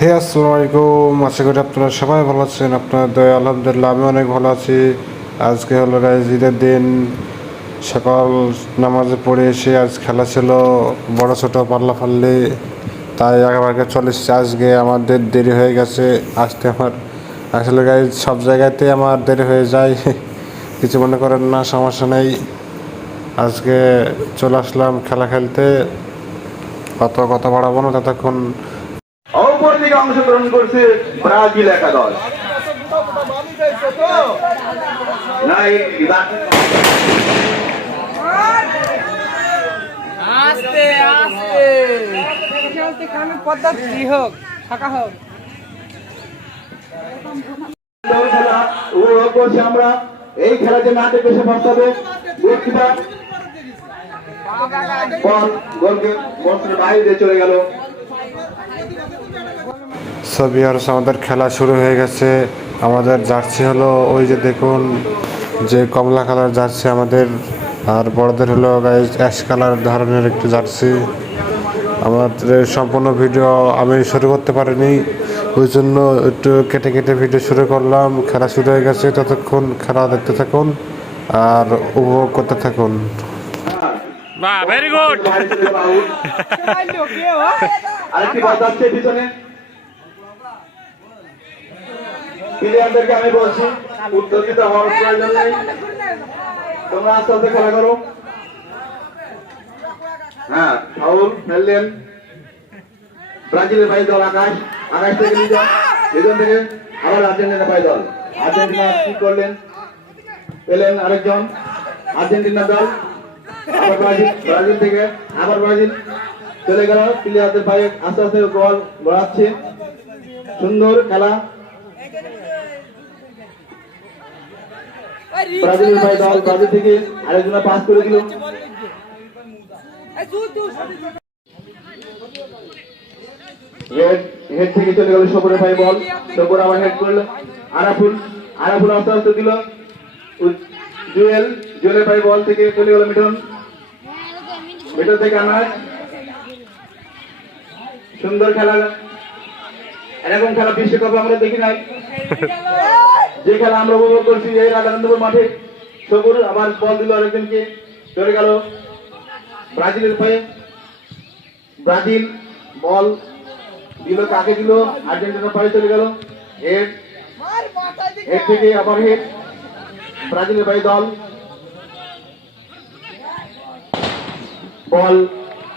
হে আসসালামু আলাইকুম, আশা করি আপনারা সবাই ভালো আছেন। আপনার দয়া আলহামদুলিল্লাহ আমি অনেক ভালো আছি। আজকে হলো গাইজ ঈদের দিন, সকাল নামাজে পড়ে এসে আজ খেলা ছিল বড় ছোট পাল্লাফাল্লি, তাই একেবারে চলে এসেছে। আজকে আমাদের দেরি হয়ে গেছে আসতে। আমার আসলে গাইজ সব জায়গাতে আমার দেরি হয়ে যায়, কিছু মনে করেন না, সমস্যা নেই। আজকে চলে আসলাম খেলা খেলতে, কত কথা বাড়াবো না ততক্ষণ। অপর দিকে অংশগ্রহণ করছে ব্রাজিল একাদশ। আমরা এই খেলা যে মাঠে পেশে বসতে হবে, বাইরে চলে গেল। সবই আর আমাদের খেলা শুরু হয়ে গেছে। আমাদের জার্সি হলো ওই যে দেখুন, যে কমলা কালার জার্সি আমাদের, আর বড়দের হলো গাইজ অ্যাশ কালার ধরনের একটু জার্সি। আমাদের সম্পূর্ণ ভিডিও আমি শুরু করতে পারিনি, ওই জন্য একটু কেটে কেটে ভিডিও শুরু করলাম। খেলা শুরু হয়ে গেছে, ততক্ষণ খেলা দেখতে থাকুন আর উপভোগ করতে থাকুন। বাহ, ভেরি গুড। আরেকটি বল যাচ্ছে পিছনে। প্লেয়ারদেরকে আমি বলছি উত্তেজিত হওয়ার প্রয়োজন নেই, তোমরা আস্তে আস্তে খেলা করো। হ্যাঁ, ফাউল ফেললেন ব্রাজিলের ভাই দল আকাশ। আকাশ থেকে লিজন থেকে আবার আর্জেন্টিনা ভাই দল। আর্জেন্টিনা কি করলেন, পেলেন আরেকজন আর্জেন্টিনা দল। আবার ব্রাজিল থেকে আবার ব্রাজিল চলে গেল। প্লেয়ারদের ভাই আস্তে আস্তে বল গড়াচ্ছে। সুন্দর খেলা। ব্রাজিলের ভাই দল ব্রাজিল থেকে আরেকজন পাস করে দিল। হেড থেকে চলে গেল সবুরের ভাই বল। সবুর আবার হেড করলো আরাফুল। আরাফুল আস্তে আস্তে দিল জুয়েলের ভাই বল থেকে চলে গেল মিঠুন। মিঠুন থেকে আনাজ। সুন্দর খেলা, এরকম খেলা বিশ্বকাপে আমরা দেখি নাই। যে খেলা আমরা উপভোগ করছি এই রাধাকান্তপুর মাঠে। সবুর আবার বল দিল আরেকজনকে, চলে গেল ব্রাজিলের পায়ে। ব্রাজিল বল দিল, কাকে দিল, আর্জেন্টিনার পায়ে চলে গেল। হেড থেকে আবার হেড ব্রাজিলের পায়ে দল। বল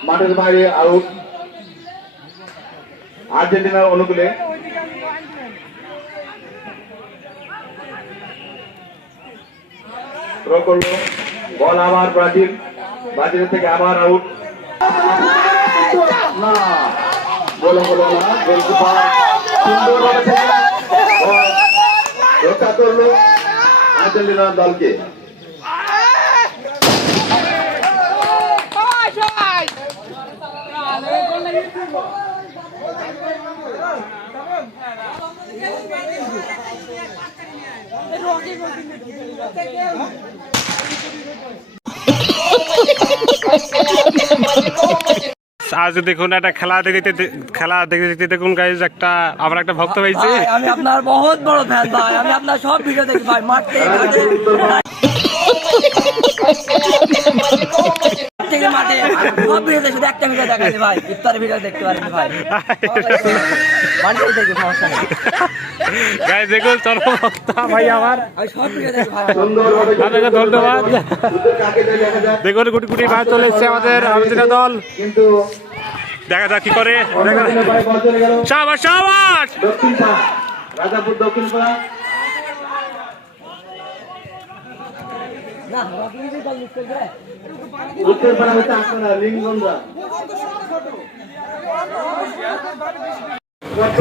মাঠের বাইরে, আউট আর্জেন্টিনার অনুকূলে। থ্রো করলো বল আবার ব্রাজিল, ব্রাজিল থেকে আবার আউট। না বলো বলো না, গোলকিপার সুন্দরভাবে রক্ষা করলো আর্জেন্টিনার দলকে। আজ দেখুন একটা খেলা দেখতে দেখুন গাইজ, একটা আমার একটা ভক্ত হয়েছে। আমি আপনার বহুত বড় ফ্যান ভাই, আমি আপনার সব ভিডিও দেখি ভাই, মাঠে থেকে মাঠে সব ভিডিও শুধু একটা ভিডিও দেখাচ্ছি ভাই, ইফতারের ভিডিও দেখতে পারেন ভাই, মাঠে দেখি সমস্যা নেই। গাইজ দেখুন চরমভক্ত ভাই আমার, আমি সব ভিডিও দেখি ভাই। আপনাকে ধন্যবাদ। দেখুন গুটি গুটি ভাই চলে এসছে আমাদের আর্জেন্টিনা দল। কিন্তু দেখা যাক কি করে। শাবাশ শাবাশ। দক্ষিণ পাড়া রাজাপুর, দক্ষিণ পাড়া উত্তর পাড়া হচ্ছে আপনারা লিঙ্গনরা।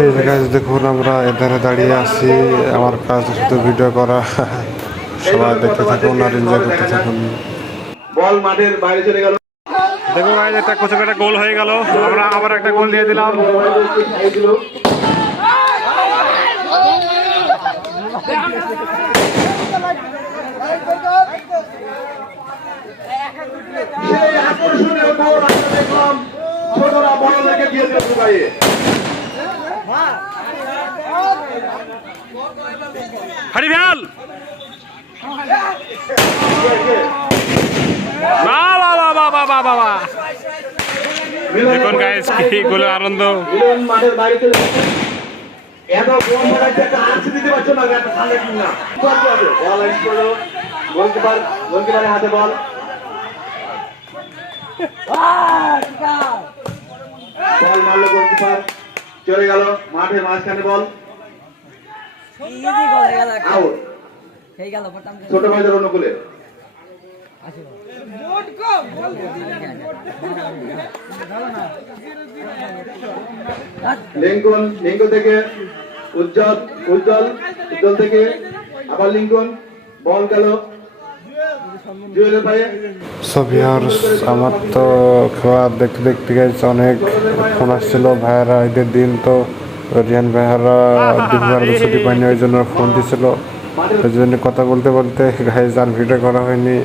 এই জায়গায় দেখুন আমরা এধারে দাঁড়িয়ে আছি, আমার কাজ শুধু ভিডিও করা। সবাই দেখতে থাকুন আর এনজয় করতে থাকুন। বল মাঠের বাইরে চলে গেল। দেখুন গাইজ একটা কোচে একটা গোল হয়ে গেল, আমরা আবার একটা গোল দিয়ে দিলাম। আকর্ষণীয় গোল আমরা দেখলাম, ছোটরা বড়দেরকে দিয়ে দিল ভাই। হারি ফেল বাবা বাবা বাবা বাবা দেখুন গাইস কি গোলে আনন্দ মিলন মাঠের বাইরে চলে গেছে। এত বল মারাচ্ছে একটা আর্চি দিতে পারছো না একটা ভালো টিম না করতে হবে বল এসে পড়লো গোলকিপারের হাতে বল বল মারলো গোলকিপার চলে গেল মাঠের মাঝখানে বল ইজি গোল হয়ে গেল একটা। আউট হয়ে গেল প্রথম ছোট ভাইদের অনুকূলে লিঙ্কন থেকে উজ্জ্বল থেকে আবার লিঙ্কন বল গেল জুয়েলের পায়ে সো ভিউয়ার্স আমার তো খেলা দেখতে দেখতে গেছে অনেক ফোন আসছিল ভাইয়ারা ঈদের দিন তো রিয়ান ভাইয়ারা ছুটি পায়নি ওই জন্য ফোন দিছিল ওই জন্য কথা বলতে বলতে গাইজ আর ভিডিও করা হয়নি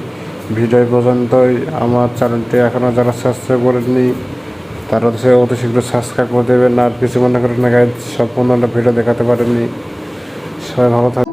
ভিডিও পর্যন্তই আমার চ্যানেলটি এখনও যারা সাবস্ক্রাইব করেননি তারা সে অতি শীঘ্র সাবস্ক্রাইব করে দেবেন আর কিছু মনে করেন না গাইজ সম্পূর্ণ ভিডিও দেখাতে পারেননি সবাই ভালো থাকবে।